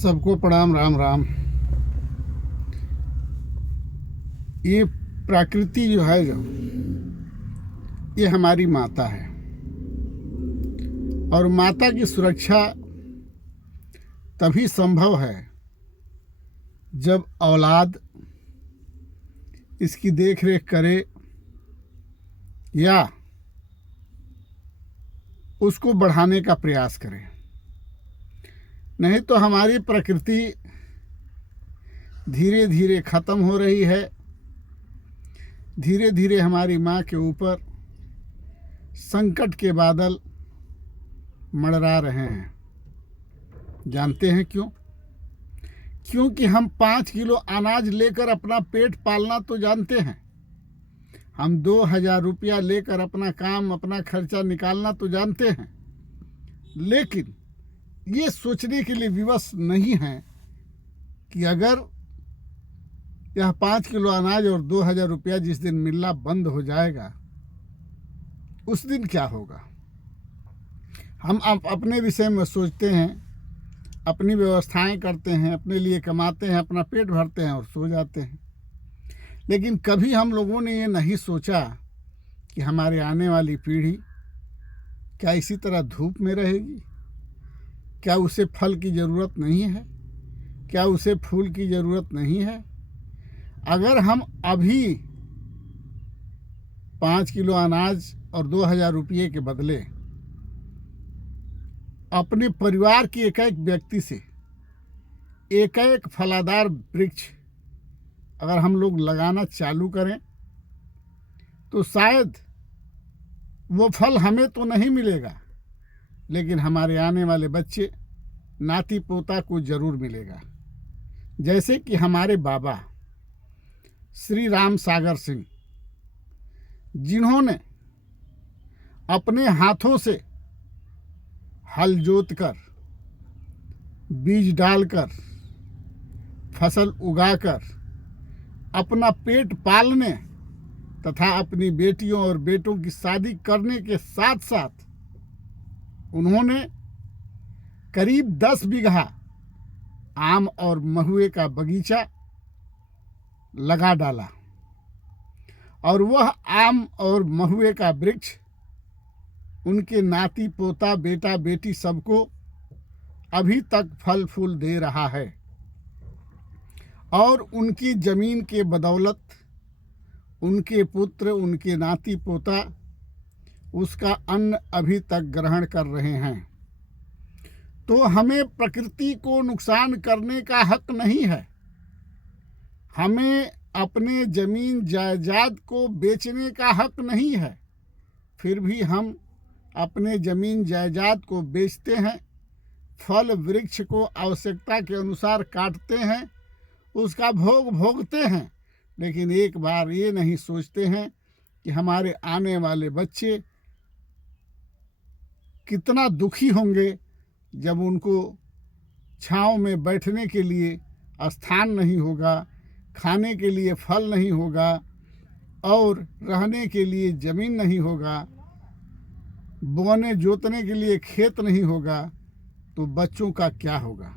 सबको प्रणाम। राम राम। ये प्रकृति जो है, ये हमारी माता है और माता की सुरक्षा तभी संभव है जब औलाद इसकी देख रेख करे या उसको बढ़ाने का प्रयास करे। नहीं तो हमारी प्रकृति धीरे धीरे ख़त्म हो रही है। धीरे धीरे हमारी माँ के ऊपर संकट के बादल मंडरा रहे हैं। जानते हैं क्यों? क्योंकि हम 5 किलो अनाज लेकर अपना पेट पालना तो जानते हैं, हम 2000 रुपया लेकर अपना काम अपना खर्चा निकालना तो जानते हैं, लेकिन ये सोचने के लिए विवश नहीं है कि अगर यह 5 किलो अनाज और 2000 रुपया जिस दिन मिलना बंद हो जाएगा, उस दिन क्या होगा। हम अपने विषय में सोचते हैं, अपनी व्यवस्थाएं करते हैं, अपने लिए कमाते हैं, अपना पेट भरते हैं और सो जाते हैं। लेकिन कभी हम लोगों ने ये नहीं सोचा कि हमारे आने वाली पीढ़ी क्या इसी तरह धूप में रहेगी? क्या उसे फल की ज़रूरत नहीं है? क्या उसे फूल की ज़रूरत नहीं है? अगर हम अभी 5 किलो अनाज और 2000 रुपये के बदले अपने परिवार के एक एक व्यक्ति से एक एक फलादार वृक्ष अगर हम लोग लगाना चालू करें, तो शायद वो फल हमें तो नहीं मिलेगा, लेकिन हमारे आने वाले बच्चे नाती पोता को ज़रूर मिलेगा। जैसे कि हमारे बाबा श्री राम सागर सिंह, जिन्होंने अपने हाथों से हल जोतकर, बीज डालकर, फसल उगाकर अपना पेट पालने तथा अपनी बेटियों और बेटों की शादी करने के साथ साथ उन्होंने करीब 10 बीघा आम और महुए का बगीचा लगा डाला, और वह आम और महुए का वृक्ष उनके नाती पोता बेटा बेटी सबको अभी तक फल फूल दे रहा है। और उनकी ज़मीन के बदौलत उनके पुत्र, उनके नाती पोता उसका अन्न अभी तक ग्रहण कर रहे हैं। तो हमें प्रकृति को नुकसान करने का हक नहीं है। हमें अपने ज़मीन जायदाद को बेचने का हक नहीं है। फिर भी हम अपने ज़मीन जायदाद को बेचते हैं, फल वृक्ष को आवश्यकता के अनुसार काटते हैं, उसका भोग भोगते हैं, लेकिन एक बार ये नहीं सोचते हैं कि हमारे आने वाले बच्चे कितना दुखी होंगे जब उनको छाँव में बैठने के लिए स्थान नहीं होगा, खाने के लिए फल नहीं होगा और रहने के लिए ज़मीन नहीं होगा, बोने जोतने के लिए खेत नहीं होगा। तो बच्चों का क्या होगा?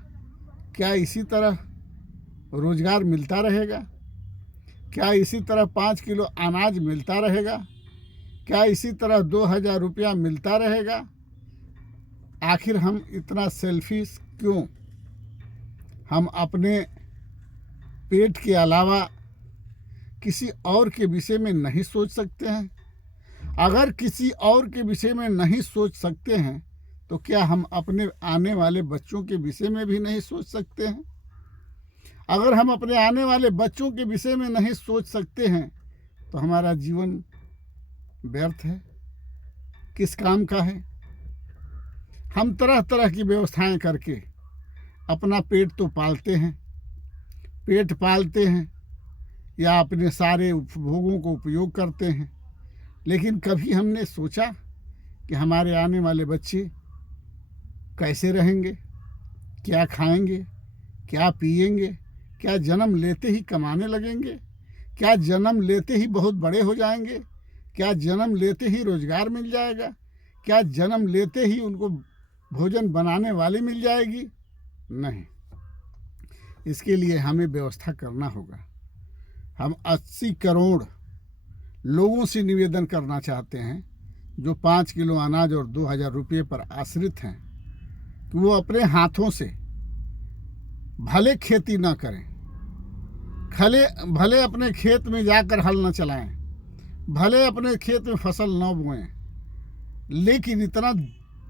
क्या इसी तरह रोज़गार मिलता रहेगा? क्या इसी तरह 5 किलो अनाज मिलता रहेगा? क्या इसी तरह 2000 रुपया मिलता रहेगा? आखिर हम इतना सेल्फिश क्यों? हम अपने पेट के अलावा किसी और के विषय में नहीं सोच सकते हैं? अगर किसी और के विषय में नहीं सोच सकते हैं, तो क्या हम अपने आने वाले बच्चों के विषय में भी नहीं सोच सकते हैं? अगर हम अपने आने वाले बच्चों के विषय में नहीं सोच सकते हैं, तो हमारा जीवन व्यर्थ है, किस काम का है? हम तरह तरह की व्यवस्थाएं करके अपना पेट तो पालते हैं, पेट पालते हैं या अपने सारे उपभोगों को उपयोग करते हैं, लेकिन कभी हमने सोचा कि हमारे आने वाले बच्चे कैसे रहेंगे, क्या खाएंगे, क्या पिएंगे? क्या जन्म लेते ही कमाने लगेंगे? क्या जन्म लेते ही बहुत बड़े हो जाएंगे? क्या जन्म लेते ही रोज़गार मिल जाएगा? क्या जन्म लेते ही उनको भोजन बनाने वाली मिल जाएगी? नहीं। इसके लिए हमें व्यवस्था करना होगा। हम 80 करोड़ लोगों से निवेदन करना चाहते हैं जो 5 किलो अनाज और 2000 रुपये पर आश्रित हैं कि वो अपने हाथों से भले खेती न करें, भले अपने खेत में जाकर हल न चलाएं, भले अपने खेत में फसल न बोएं, लेकिन इतना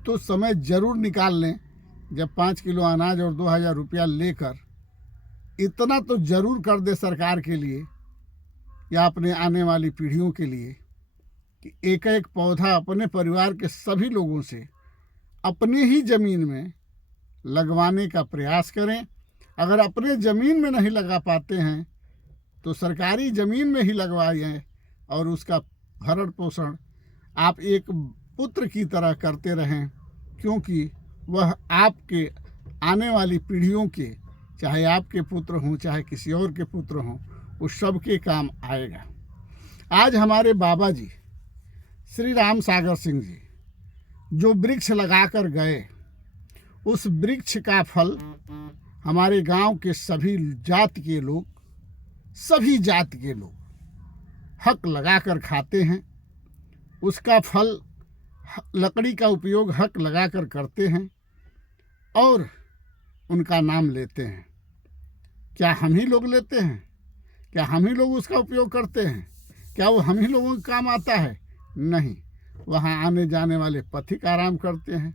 तो समय ज़रूर निकाल लें जब 5 किलो अनाज और 2000 रुपया लेकर इतना तो ज़रूर कर दे सरकार के लिए या अपने आने वाली पीढ़ियों के लिए कि एक एक पौधा अपने परिवार के सभी लोगों से अपने ही ज़मीन में लगवाने का प्रयास करें। अगर अपने ज़मीन में नहीं लगा पाते हैं तो सरकारी ज़मीन में ही लगवाएं और उसका भरण पोषण आप एक पुत्र की तरह करते रहें, क्योंकि वह आपके आने वाली पीढ़ियों के, चाहे आपके पुत्र हों चाहे किसी और के पुत्र हों, उस सब के काम आएगा। आज हमारे बाबा जी श्री राम सागर सिंह जी जो वृक्ष लगाकर गए, उस वृक्ष का फल हमारे गांव के सभी जाति के लोग हक लगाकर खाते हैं। उसका फल, लकड़ी का उपयोग हक लगाकर करते हैं और उनका नाम लेते हैं। क्या हम ही लोग लेते हैं? क्या हम ही लोग उसका उपयोग करते हैं? क्या वो हम ही लोगों के काम आता है? नहीं, वहाँ आने जाने वाले पथिक आराम करते हैं,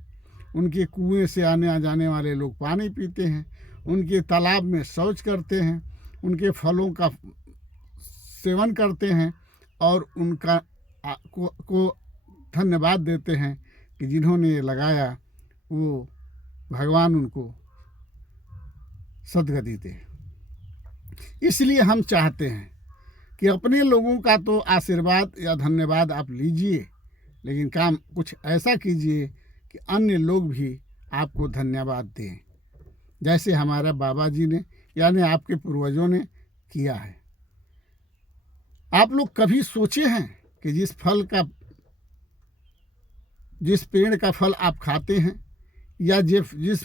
उनके कुएं से आने जाने वाले लोग पानी पीते हैं, उनके तालाब में शौच करते हैं, उनके फलों का सेवन करते हैं और उनका को धन्यवाद देते हैं कि जिन्होंने ये लगाया वो भगवान उनको सद्गति दे। इसलिए हम चाहते हैं कि अपने लोगों का तो आशीर्वाद या धन्यवाद आप लीजिए, लेकिन काम कुछ ऐसा कीजिए कि अन्य लोग भी आपको धन्यवाद दें, जैसे हमारे बाबा जी ने यानी आपके पूर्वजों ने किया है। आप लोग कभी सोचे हैं कि जिस पेड़ का फल आप खाते हैं या जिस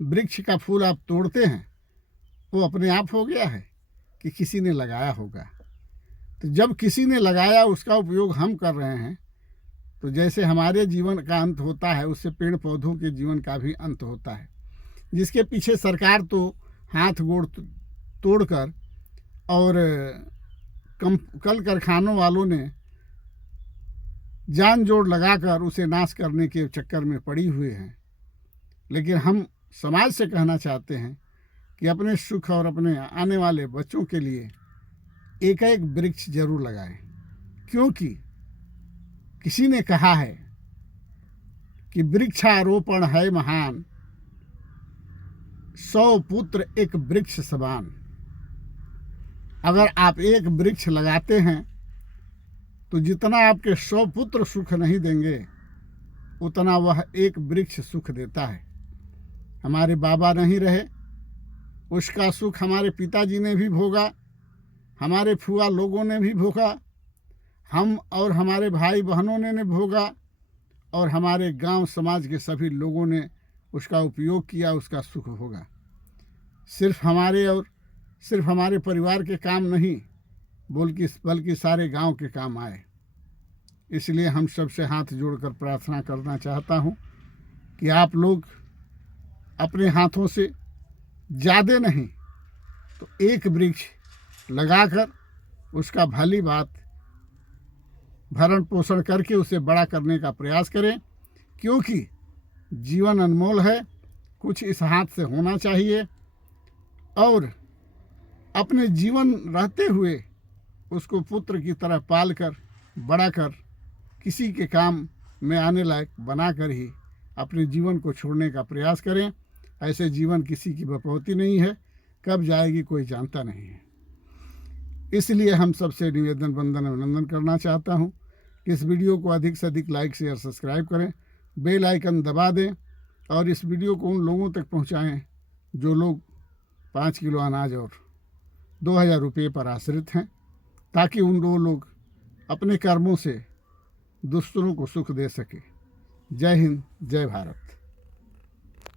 वृक्ष का फूल आप तोड़ते हैं वो अपने आप हो गया है कि किसी ने लगाया होगा? तो जब किसी ने लगाया उसका उपयोग हम कर रहे हैं, तो जैसे हमारे जीवन का अंत होता है उससे पेड़ पौधों के जीवन का भी अंत होता है, जिसके पीछे सरकार तो हाथ गोड़ तोड़कर और कल कारखानों वालों ने जान जोड़ लगाकर उसे नाश करने के चक्कर में पड़ी हुए हैं। लेकिन हम समाज से कहना चाहते हैं कि अपने सुख और अपने आने वाले बच्चों के लिए एक एक वृक्ष जरूर लगाएं, क्योंकि किसी ने कहा है कि वृक्षारोपण है महान, 100 पुत्र एक वृक्ष समान। अगर आप एक वृक्ष लगाते हैं तो जितना आपके 100 पुत्र सुख नहीं देंगे उतना वह एक वृक्ष सुख देता है। हमारे बाबा नहीं रहे, उसका सुख हमारे पिताजी ने भी भोगा, हमारे फुआ लोगों ने भी भोगा, हम और हमारे भाई बहनों ने भोगा और हमारे गांव समाज के सभी लोगों ने उसका उपयोग किया, उसका सुख होगा। सिर्फ हमारे परिवार के काम नहीं बल्कि सारे गांव के काम आए। इसलिए हम सबसे हाथ जोड़कर प्रार्थना करना चाहता हूं कि आप लोग अपने हाथों से ज़्यादा नहीं तो एक वृक्ष लगाकर उसका भली बात भरण पोषण करके उसे बड़ा करने का प्रयास करें, क्योंकि जीवन अनमोल है, कुछ इस हाथ से होना चाहिए और अपने जीवन रहते हुए उसको पुत्र की तरह पाल कर बड़ा कर किसी के काम में आने लायक बनाकर ही अपने जीवन को छोड़ने का प्रयास करें। ऐसे जीवन किसी की बपौती नहीं है, कब जाएगी कोई जानता नहीं है। इसलिए हम सबसे निवेदन वंदन अभिनंदन करना चाहता हूं कि इस वीडियो को अधिक से अधिक लाइक शेयर सब्सक्राइब करें, बेल आइकन दबा दें और इस वीडियो को उन लोगों तक पहुंचाएं जो लोग 5 किलो अनाज और 2000 रुपये पर आश्रित हैं, ताकि उन दो लोग अपने कर्मों से दूसरों को सुख दे सके। जय हिंद, जय भारत।